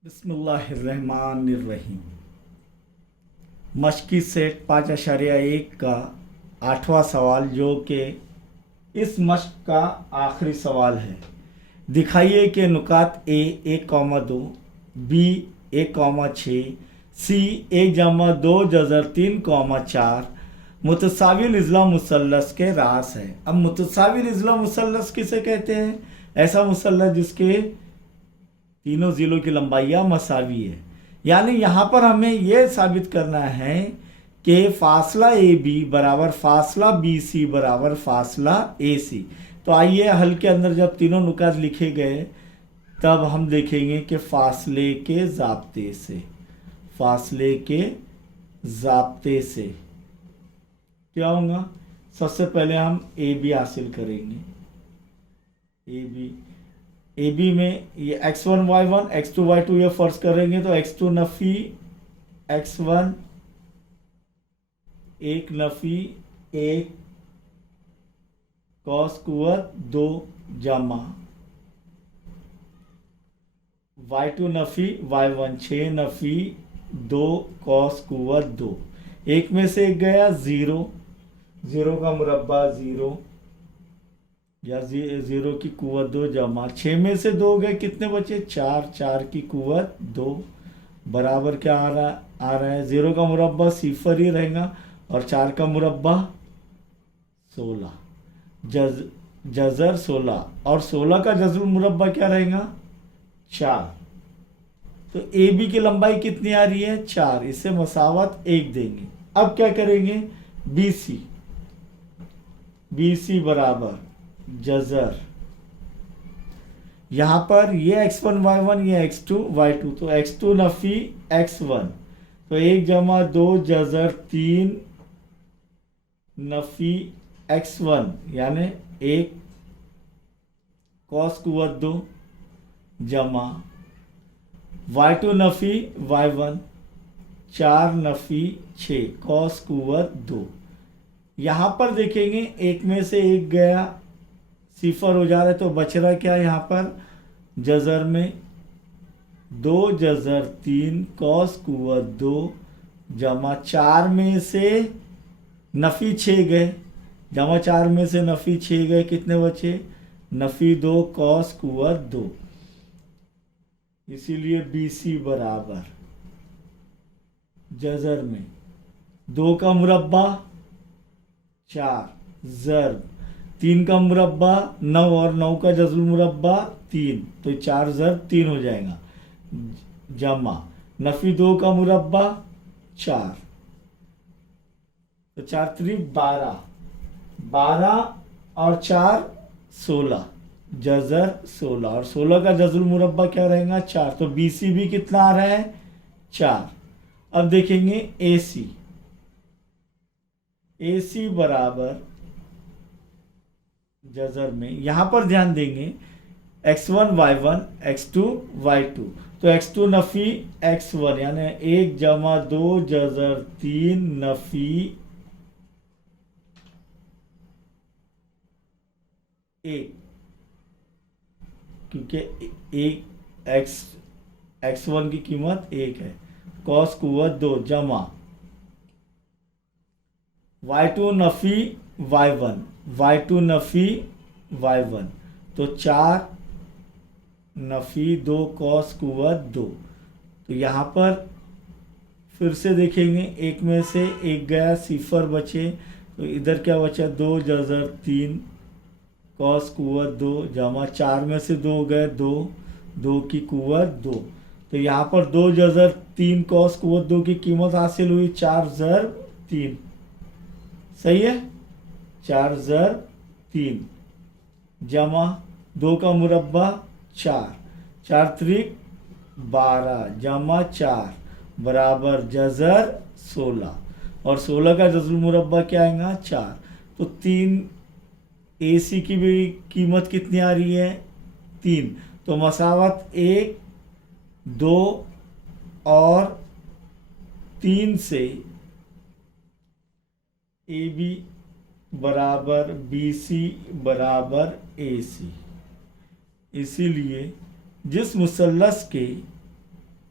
बिस्मिल्लाहिर्रहमानिर्रहीम। मशकी सेट 5.1 का 8वां सवाल, जो कि इस मश्क का आखिरी सवाल है। दिखाइए कि नुकात ए 1,2, बी 1,6, सी 1,2 + 3,4 मुतसाविल इज़्ला मुसल्लस के रास है। अब मुतसाविल इज़्ला मुसल्लस किसे कहते हैं? ऐसा मुसल्लस जिसके तीनों ज़िलों की लंबाइयाँ मसावी है। यानी यहाँ पर हमें यह साबित करना है कि फासला ए बी बराबर फासला बी सी बराबर फासला ए सी। तो आइए हल के अंदर जब तीनों नुकात लिखे गए तब हम देखेंगे कि फासले के ज़ाब्ते से क्या होगा। सबसे पहले हम ए बी हासिल करेंगे। ए बी में ये x1 y1 x2 y2 ये फर्ज करेंगे तो x2 नफ़ी x1 1 नफ़ी 1 कॉस कुव्वत 2 जमा y2 नफ़ी y1 6 नफ़ी 2 कॉस कुव्वत 2। एक में से एक गया 0, 0 का मुरब्बा 0 या 0 की कुव्वत 2 जमा 6 में से 2 गए, कितने बचे? 4, 4 की कुव्वत 2 बराबर क्या आ रहा है? 0 का मुरब्बा सिफर ही रहेगा और 4 का मुरब्बा 16, जज़र 16 और 16 का जज़र मुरब्बा क्या रहेगा? 4। तो ए बी की लंबाई कितनी आ रही है? 4। इससे मसावत 1 देंगे। अब क्या करेंगे? बी सी बराबर जज़र, यहाँ पर ये x1 y1 ये x2 y2, तो x2 नफ़ी x1 तो 1 जमा 2 जज़र 3 नफ़ी x1 यानी 1 कॉस कुव्वत 2 जमा y2 नफ़ी y1 4 नफ़ी 6 कॉस कुव्वत 2। यहाँ पर देखेंगे एक में से एक गया, सिफर हो जा रहा है, तो बच रहा क्या यहाँ पर? जज़र में 2 जज़र 3 कॉस कुव्वत 2 जमा 4 में से नफ़ी 6 गए, जमा 4 में से नफ़ी 6 गए, कितने बचे? नफ़ी 2 कॉस कुव्वत 2। इसीलिए बी सी बराबर जज़र में 2 का मुरब्बा 4 ज़र्ब 3 का मुरब्बा 9 और 9 का जज़र मुरब्बा 3, तो 4 ज़र्ब 3 हो जाएगा जमा नफ़ी 2 का मुरब्बा 4, तो 4 त्रिक 12, 12 और 4 16 जज़र 16 और 16 का जज़र मुरब्बा क्या रहेगा? 4। तो बी सी भी कितना आ रहा है? 4। अब देखेंगे ए सी बराबर जज़र में, यहाँ पर ध्यान देंगे x1 y1 x2 y2, तो x2 नफ़ी x1 यानी 1 जमा 2 जज़र 3 नफ़ी 1, क्योंकि एक x1 की कीमत 1 है, कॉस कुव्वत 2 जमा y2 नफ़ी y2 नफ़ी y1, तो 4 नफ़ी 2 कॉस कुव्वत 2। तो यहाँ पर फिर से देखेंगे एक में से एक गया, सिफर बचे, तो इधर क्या बचा? 2 जज़र 3 कॉस कुव्वत 2 जमा 4 में से 2 गए, 2 की कुव्वत 2, तो यहाँ पर 2 जज़र 3 कॉस कुव्वत 2 की कीमत हासिल हुई 4 ज़र्ब 3। सही है? 4 ज़र्ब 3 जमा 2 का मुरब्बा 4, 4 त्रिक 12 जमा 4 बराबर जज़र 16 और 16 का जज़र मुरब्बा क्या आएगा? 4। तो 3 ए सी की भी कीमत कितनी आ रही है? 3। तो मसावत 1, 2 और 3 से ए बी बराबर बी सी बराबर ए सी। इसीलिए जिस मुसल्लस के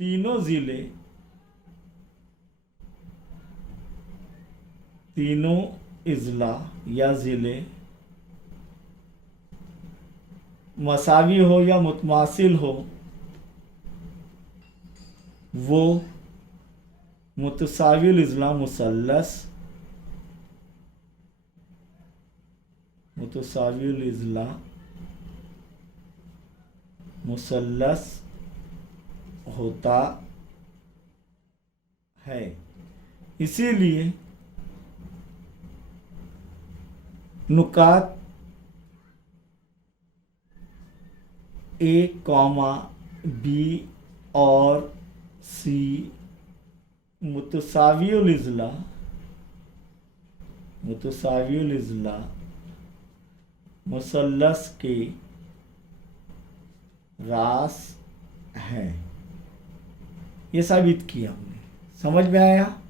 तीनों ज़िले, तीनों इजला या ज़िले मसावी हो या मुतमासिल हो, वो मुतसाविल इजला मुसल्लस, मुतसाविल इजला मुसल्लस होता है। इसीलिए नुकात ए कॉमा बी और सी मुतसाविल इजला, मुतसाविल इजला मुसल्लस के रास है। ये साबित किया हमने। समझ में आया?